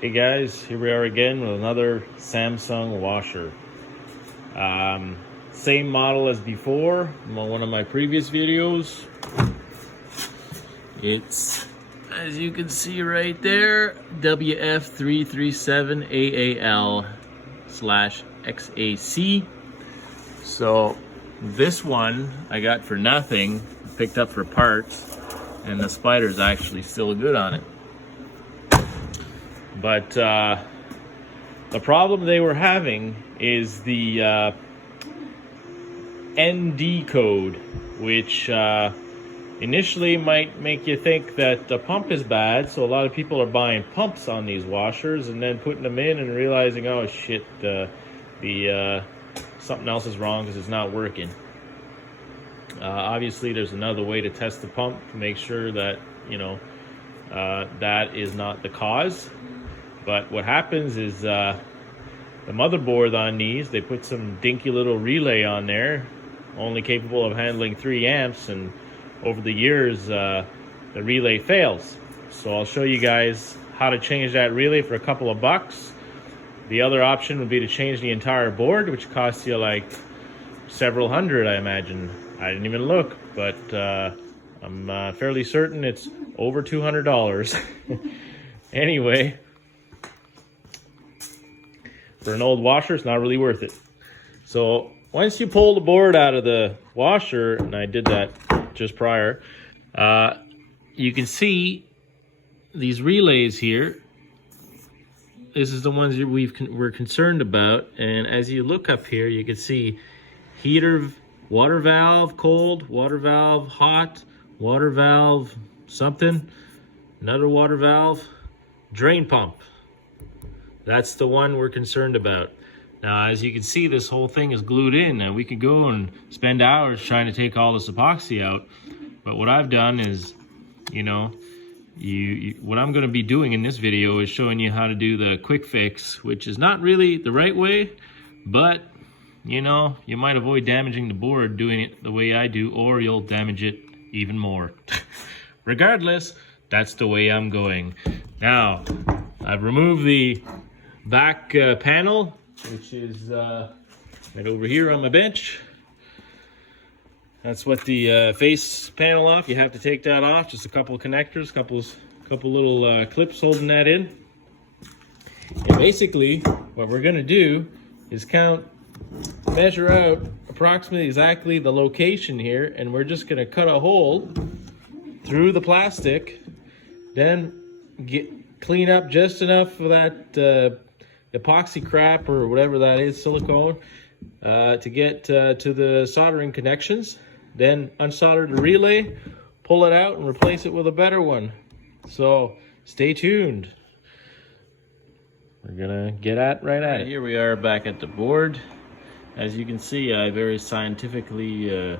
Hey guys, here we are again with another Samsung washer. Same model as before, one of my previous videos. It's, as you can see right there, WF337AAL/XAC. So this one I got for nothing, picked up for parts, and the spider's actually still good on it. But the problem they were having is the ND code, which initially might make you think that the pump is bad. So a lot of people are buying pumps on these washers and then putting them in and realizing, oh shit, something else is wrong because it's not working. Obviously, there's another way to test the pump to make sure that, that is not the cause. But what happens is the motherboard on these, they put some dinky little relay on there, only capable of handling 3 amps, and over the years the relay fails. So I'll show you guys how to change that relay for a couple of bucks. The other option would be to change the entire board, which costs you like several hundred, I imagine. I didn't even look, but I'm fairly certain it's over $200. Anyway, for an old washer, it's not really worth it. So once you pull the board out of the washer, and I did that just prior, you can see these relays here. This is the ones that we're concerned about. And as you look up here, you can see heater, water valve cold, water valve hot, water valve something, another water valve, drain pump. That's the one we're concerned about. Now, as you can see, this whole thing is glued in, and we could go and spend hours trying to take all this epoxy out. But what I've done is, what I'm going to be doing in this video is showing you how to do the quick fix, which is not really the right way, but you might avoid damaging the board doing it the way I do, or you'll damage it even more. Regardless, that's the way I'm going. Now, I've removed the back panel, which is right over here on my bench. That's what the face panel off. You have to take that off. Just a couple of connectors, couple little clips holding that in. And basically, what we're gonna do is measure out approximately exactly the location here, and we're just gonna cut a hole through the plastic, then clean up just enough for that epoxy crap or whatever that is, silicone, to get to the soldering connections, then unsolder the relay, pull it out, and replace it with a better one. So stay tuned. We're gonna get right at it. Here we are back at the board. As you can see, I very scientifically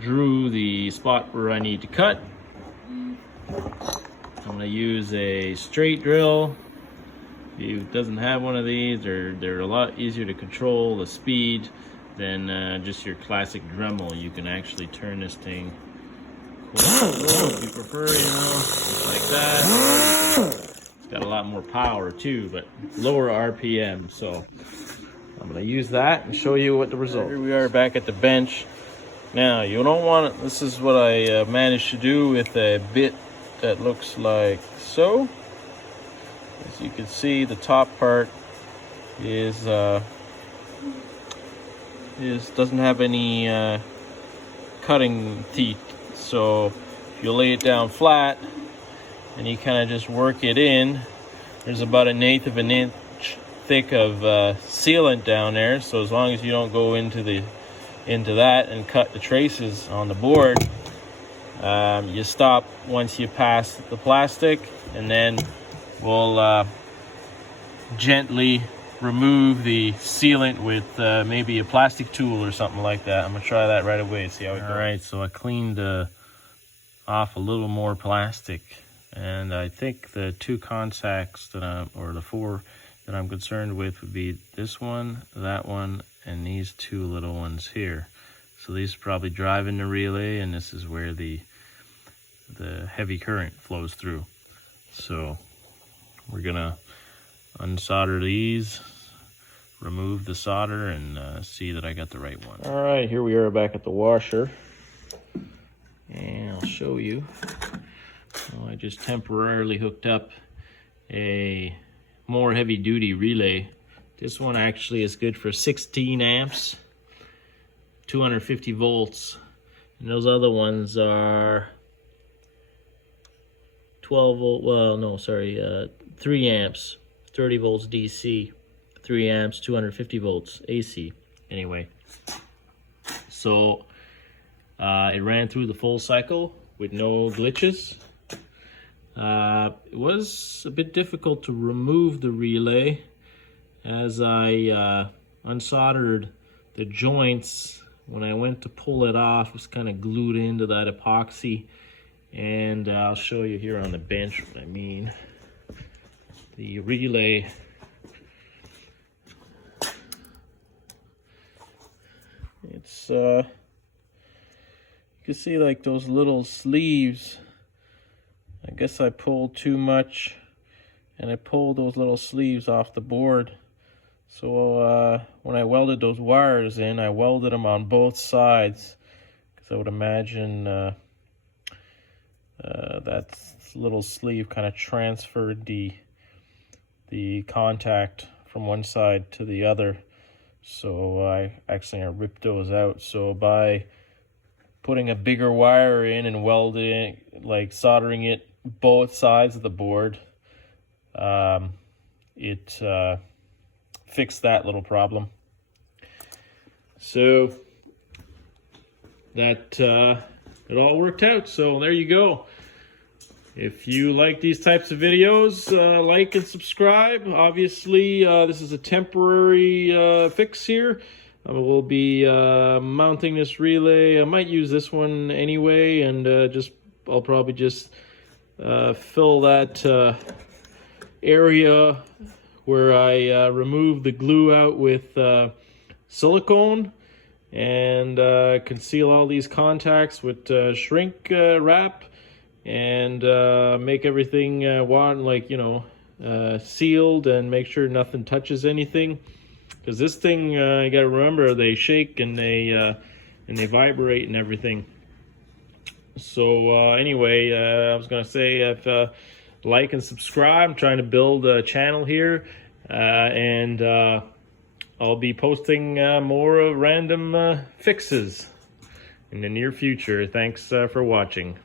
drew the spot where I need to cut. I'm gonna use a straight drill. If you doesn't have one of these, they're a lot easier to control the speed than just your classic Dremel. You can actually turn this thing if you prefer, just like that. It's got a lot more power too, but lower RPM. So I'm gonna use that and show you what the result. Here we are back at the bench. Now you don't want it. This is what I managed to do with a bit that looks like so. As you can see, the top part doesn't have any cutting teeth. So if you lay it down flat and you kind of just work it in, there's about 1/8 of an inch thick of sealant down there. So as long as you don't go into that and cut the traces on the board, you stop once you pass the plastic, and then we'll gently remove the sealant with maybe a plastic tool or something like that. I'm gonna try that right away and see how it goes. All right, so I cleaned off a little more plastic, and I think the 2 contacts or the 4 that I'm concerned with would be this one, that one, and these 2 little ones here. So these are probably driving the relay, and this is where the heavy current flows through. So We're gonna unsolder these, remove the solder, and see that I got the right one. All right, here we are back at the washer, and I'll show you. Well, I just temporarily hooked up a more heavy-duty relay. This one actually is good for 16 amps, 250 volts, and those other ones are 12 volt, well, no, sorry, 3 amps, 30 volts DC, 3 amps, 250 volts AC. Anyway, so it ran through the full cycle with no glitches. It was a bit difficult to remove the relay as I unsoldered the joints. When I went to pull it off, it was kind of glued into that epoxy, and I'll show you here on the bench what I mean. The relay, it's you can see like those little sleeves. I guess I pulled too much and I pulled those little sleeves off the board. So when I welded those wires in, I welded them on both sides, because I would imagine that little sleeve kind of transferred the contact from one side to the other. So I accidentally ripped those out. So by putting a bigger wire in and welding, like soldering it both sides of the board, it fixed that little problem. So that it all worked out. So there you go. If you like these types of videos, like and subscribe. Obviously, this is a temporary fix here. We'll be mounting this relay. I might use this one anyway, and I'll probably just fill that area where I removed the glue out with silicone, and conceal all these contacts with shrink wrap, and make everything sealed, and make sure nothing touches anything. Because this thing, you gotta remember, they shake and they vibrate and everything. So anyway, I was gonna say, if like and subscribe. I'm trying to build a channel here, and I'll be posting more random fixes in the near future. Thanks for watching.